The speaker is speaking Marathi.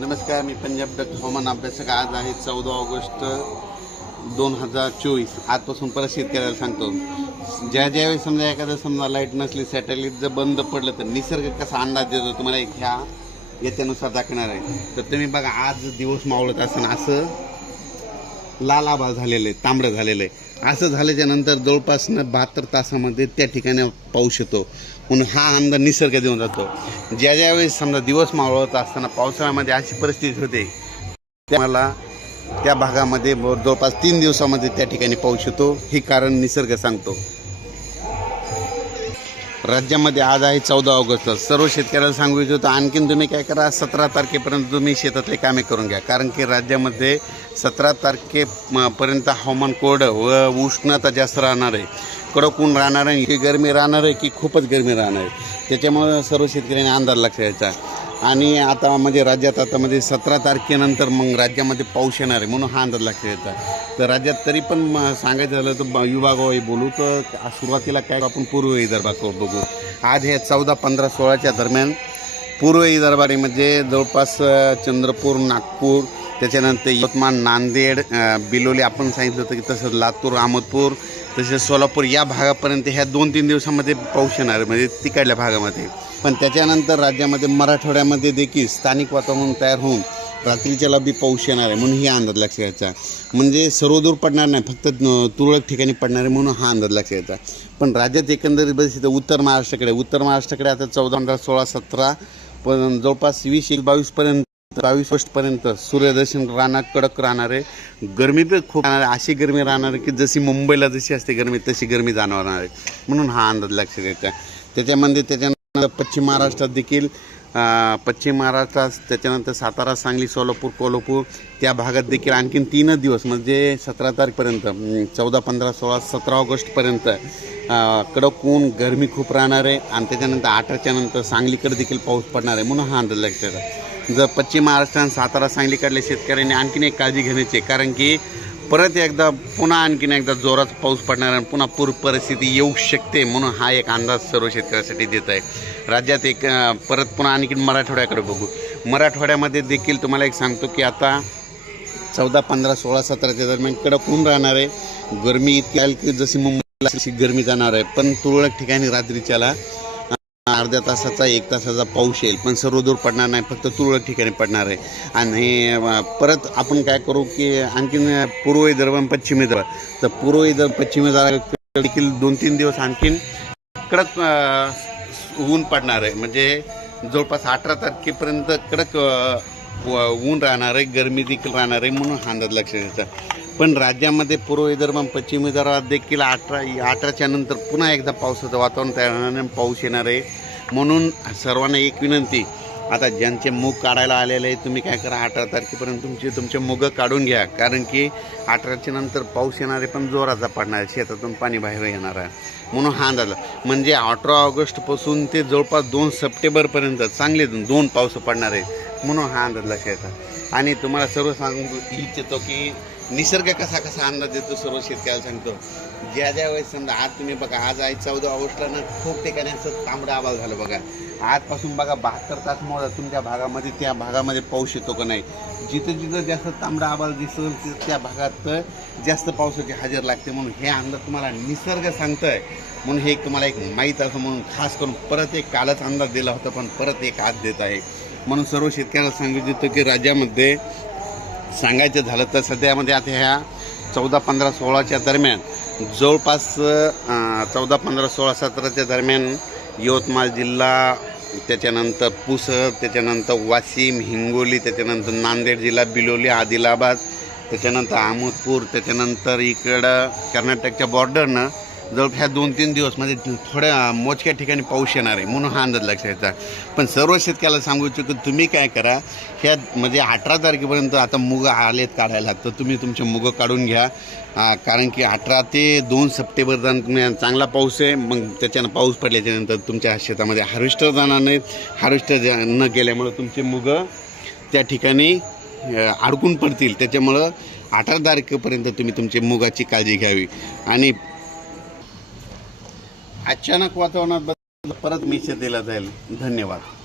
नमस्कार मी पंजाब डॉक्टर हवामान अभ्यासक आज आहे चौदा ऑगस्ट दोन हजार चोवीस आजपासून परत शेतकऱ्याला सांगतो ज्या ज्यावेळी समजा एखादं समजा लाईट नसली सॅटेलाईट जर बंद पडलं तर निसर्ग कसा अंदाज देतो तुम्हाला एक ह्या येत्यानुसार दाखवणार आहे तर तुम्ही बघा आज दिवस मावळत असताना असं लालाभा झालेलं आहे तांबडं झालेलं आहे असं झाल्याच्यानंतर जवळपासनं जवळपास बहात्तर तासामध्ये त्या ठिकाणी पाऊस येतो म्हणून हा आनंद निसर्ग देऊन जातो ज्या ज्यावेळेस समजा दिवस मावळत असताना पावसाळ्यामध्ये अशी परिस्थिती होते त्याला त्या भागामध्ये जवळपास तीन दिवसामध्ये त्या ठिकाणी पाऊस येतो हे कारण निसर्ग सांगतो राज्यामध्ये आज आहे चौदा ऑगस्ट सर्व शेतकऱ्याला सांगू इच्छितो आणखीन तुम्ही काय करा सतरा तारखेपर्यंत तुम्ही शेतातले कामे करून घ्या कारण की राज्यामध्ये सतरा तारखेपर्यंत हवामान कोरडं व उष्णता जास्त राहणार आहे कडक ऊन राहणार आहे की गरमी राहणार आहे की खूपच गरमी राहणार आहे त्याच्यामुळं सर्व शेतकऱ्यांनी अंदाज लक्षात घ्यायचा आणि आता म्हणजे राज्यात आता म्हणजे सतरा तारखेनंतर मग राज्यामध्ये पाऊस येणार आहे म्हणून हा अंदाज लक्षात येतात तर राज्यात तरी पण सांगायचं झालं तर विभागावाही बोलू तर सुरुवातीला काय आपण पूर्व विदर्भात बघू आज हे चौदा पंधरा सोळाच्या दरम्यान पूर्व दरबारी म्हणजे जवळपास चंद्रपूर नागपूर त्याच्यानंतर यवतमाळ नांदेड बिलोली आपण सांगितलं होतं की तसंच लातूर अहमदपूर तसेच सोलापूर या भागापर्यंत ह्या दोन तीन दिवसामध्ये पाऊस येणार म्हणजे तिकडल्या भागामध्ये पण त्याच्यानंतर राज्यामध्ये मराठवाड्यामध्ये देखील स्थानिक वातावरण तयार होऊन रात्रीच्या लाभी पाऊस येणार आहे म्हणून ही अंदाज लक्ष घ्यायचा म्हणजे सर्वदूर पडणार नाही फक्त तुरळक ठिकाणी पडणार आहे म्हणून हा अंदाज लक्ष घ्यायचा पण राज्यात एकंदरीत बघितलं उत्तर महाराष्ट्राकडे उत्तर महाराष्ट्राकडे आता चौदा पंधरा सोळा सतरा पण जवळपास वीस एक बावीसपर्यंत बावीस पर्यंत सूर्यदर्शन राहणार कडक राहणार आहे गरमी तर खूप राहणार आहे अशी गरमी राहणार आहे की जशी मुंबईला जशी असते गरमी तशी गरमी जाणवणार आहे म्हणून हा अंदाज लक्षात आहे त्याच्यामध्ये त्याच्यानंतर पश्चिम महाराष्ट्रात देखील पश्चिम महाराष्ट्रात त्याच्यानंतर सातारा सांगली सोलापूर कोल्हापूर त्या भागात देखील आणखीन तीनच दिवस म्हणजे सतरा तारखेपर्यंत चौदा पंधरा सोळा सतरा ऑगस्टपर्यंत कडक ऊन गरमी खूप राहणार आहे आणि त्याच्यानंतर अठराच्या नंतर सांगलीकडे देखील पाऊस पडणार आहे म्हणून हा अंदाज लक्षात जर पश्चिम महाराष्ट्र आणि सातारा सांगलीकडल्या शेतकऱ्यांनी आणखीन एक काळजी घेण्याची कारण की परत एकदा पुन्हा आणखीन एकदा जोरात पाऊस पडणार आणि पुन्हा पूर परिस्थिती येऊ शकते म्हणून हा एक अंदाज सर्व शेतकऱ्यासाठी देत आहे राज्यात एक परत पुन्हा आणखीन मराठवाड्याकडे बघू मराठवाड्यामध्ये देखील तुम्हाला एक सांगतो की आता चौदा पंधरा सोळा सतराच्या दरम्यान कडक ऊन राहणार आहे गरमी इतकी आली की जशी मुंबईला अशी गरमी जाणार आहे पण तुरळक ठिकाणी रात्रीच्याला अर्ध्या तासाचा एक तासाचा पाऊस येईल पण सर्वदूर पडणार नाही फक्त तुरळक ठिकाणी पडणार आहे आणि परत आपण काय करू की आणखीन पूर्व विदर्भ आणि पश्चिम विदर्भ तर पूर्व विदर्भ पश्चिम देखील दोन तीन दिवस आणखीन कडक ऊन पडणार आहे म्हणजे जवळपास अठरा तारखेपर्यंत कडक ऊन राहणार आहे गरमी देखील राहणार आहे म्हणून हा अंदाज लक्षात पण राज्यामध्ये पूर्व विदर्भ पश्चिम विदर्भात देखील अठरा अठराच्या नंतर पुन्हा एकदा पावसाचं वातावरण तयार होणार आणि पाऊस येणार आहे म्हणून सर्वांना एक विनंती आता ज्यांचे मूग काढायला आलेले आहे तुम्ही काय करा अठरा तारखेपर्यंत तुमचे तुमचे मुग काढून घ्या कारण की अठराच्या नंतर पाऊस येणारे पण जोराचा पडणार आहे शेतातून पाणी बाहेर येणार आहे म्हणून हा अंदाज म्हणजे अठरा ऑगस्टपासून ते जवळपास दोन सप्टेंबरपर्यंत चांगले दोन पाऊस पडणार आहे म्हणून हा अंदाज लक्षात आणि तुम्हाला सर्व सांगू इच्छितो की निसर्ग कसा कसा अंदाज देतो सर्व शेतकऱ्याला सांगतो ज्या ज्या वेळेस समजा आज तुम्ही बघा आज आहे चौदा ऑगस्टला ना खूप ठिकाणी असं तांबडा आवाज झालं बघा आजपासून बघा बहात्तर तास मोड तुमच्या भागामध्ये त्या भागामध्ये पाऊस येतो का नाही जिथं जिथं जास्त तांबडा आवाज दिसेल त्या भागात जास्त पावसाची हजेर लागते म्हणून हे अंदाज तुम्हाला निसर्ग सांगतं आहे म्हणून हे तुम्हाला एक माहीत असं म्हणून खास करून परत एक कालच अंदाज दिला होता पण परत एक आज देत आहे म्हणून सर्व शेतकऱ्याला सांगितलं होतं की राज्यामध्ये सांगायचं झालं तर सध्यामध्ये आता ह्या चौदा पंधरा सोळाच्या दरम्यान जवळपास चौदा पंधरा सोळा सतराच्या दरम्यान यवतमाळ जिल्हा त्याच्यानंतर पुसद त्याच्यानंतर वाशिम हिंगोली त्याच्यानंतर नांदेड जिल्हा बिलोली आदिलाबाद त्याच्यानंतर अहमदपूर त्याच्यानंतर इकडं कर्नाटकच्या बॉर्डरनं जवळ ह्या दोन तीन दिवस म्हणजे थोड्या मोजक्या ठिकाणी पाऊस येणार आहे म्हणून हा अंदाज लक्षात येतात पण सर्व शेतकऱ्याला सांगू इच्छितो की तुम्ही काय करा ह्या म्हणजे अठरा तारखेपर्यंत आता मुग आलेत काढायला तर तुम्ही तुमचे मुग काढून घ्या कारण की अठरा ते दोन सप्टेंबर तुम्ही चांगला पाऊस आहे मग त्याच्यानं पाऊस पडल्याच्यानंतर तुमच्या शेतामध्ये हार्वेस्टर जाणार नाहीत हार्वेस्टर न गेल्यामुळं तुमचे मुग त्या ठिकाणी अडकून पडतील त्याच्यामुळं अठरा तारखेपर्यंत तुम्ही तुमची मुगाची काळजी घ्यावी आणि अचानक वातावरणात बदल परत मेसेज दिला जाईल धन्यवाद